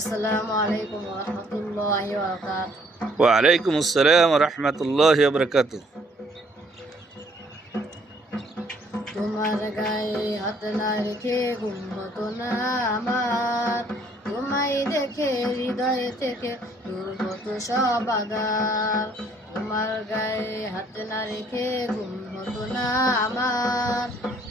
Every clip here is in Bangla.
আসসালামু আলাইকুম রহমতুল্লাহি ওয়া বারাকাতুহু। ওয়ালাইকুম আসসালাম রহমতুল্লাহি ওয়া বারাকাতুহু। তোমার গায়ে হাত না রেখে ঘুম হতো না আমার, তোমায় দেখে হৃদয় থেকে দূর হতো সব আঁধার। তোমার গায়ে হাত না রেখে ঘুম হতো না আমার,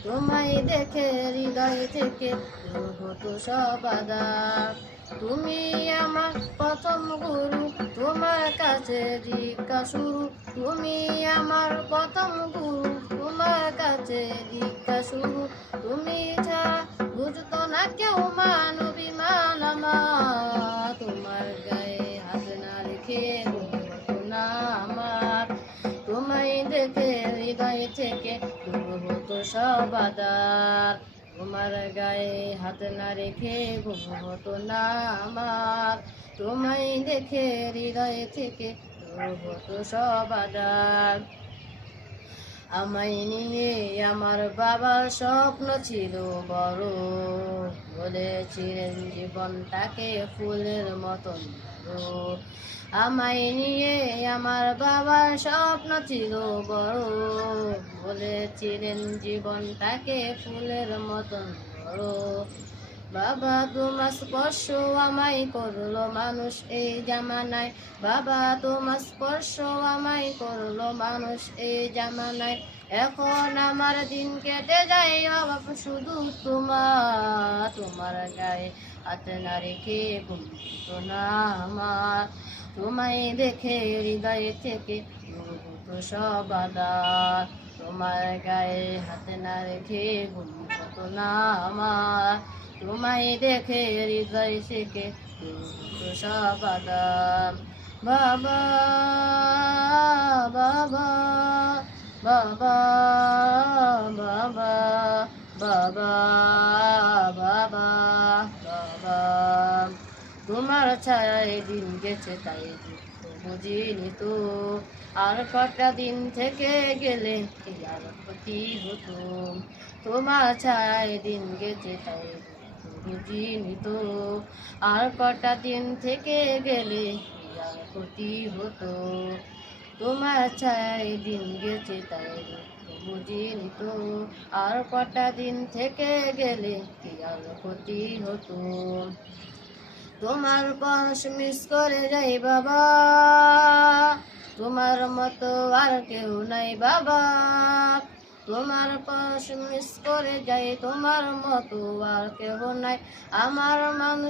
তোমায় দেখে হৃদয় থেকে দূর হতো সব আঁধার। তুমি আমার প্রথম গুরু, তোমার কাছে দীক্ষা শুরু। তুমি আমার প্রথম গুরু, তোমার কাছে দীক্ষা শুরু। তুমি ছাড়া বুঝতো না কেউ মানবী মান আমার, তোমার গায়ে হাত না রেখে ঘুমতো না আমার, তোমায় দেখে হৃদয় থেকে দূর হতো সব আঁধার। তোমার গায়ে হাত না রেখে ঘুম হতো না আমার, তোমায় দেখে হৃদয় থেকে দূর হতো সব আঁধার। আমায় নিয়ে আমার বাবার স্বপ্ন ছিল বড়, বলেছিলেন জীবনটাকে ফুলের মতন বড়। আমায় নিয়ে আমার বাবার স্বপ্ন ছিল বড়, বলেছিলেন জীবনটাকে ফুলের মতন বড়। বাবা তোমার স্পর্শ আমায় করলো মানুষ এই জামানায়, বাবা তোমার স্পর্শ আমায় করলো মানুষ এই জামানায়। এখন আমার দিন কেটে যায় অভাব শুধু তোমার, তোমার গায়ে হাত না রেখে ঘুমতো না আমার, তোমায় দেখে হৃদয় থেকে দূর হতো সব আঁধার। তোমার গায়ে হাত না রেখে ঘুমতো না আমার, তোমায় দেখে হৃদয় থেকে দূর হতো সব আঁধার। বাবা বাবা বাবা বাবা বাবা বাবা বাবা, তোমার ছায়ায় দিন গেছে তাই দুঃখ বুঝিনি তো, আর কটা দিন থেকে গেলে কি আর ক্ষতি হতো। তোমার ছায়ায় দিন গেছে তাই দুঃখ বুঝিনি তো, আর কটা দিন থেকে গেলে কি আর ক্ষতি হতো। তোমার ছায়ায় দিন গেছে তাই দুঃখ বুঝিনি তো, আর কটা দিন থেকে গেলে কি আর ক্ষতি হতো। তোমার পরশ মিস করে যাই বাবা, তোমার মতো আর কেউ নাই বাবা। তোমার পরশ মিস করে যাই, তোমার মতো আর কেউ নাই। আমার মানুষ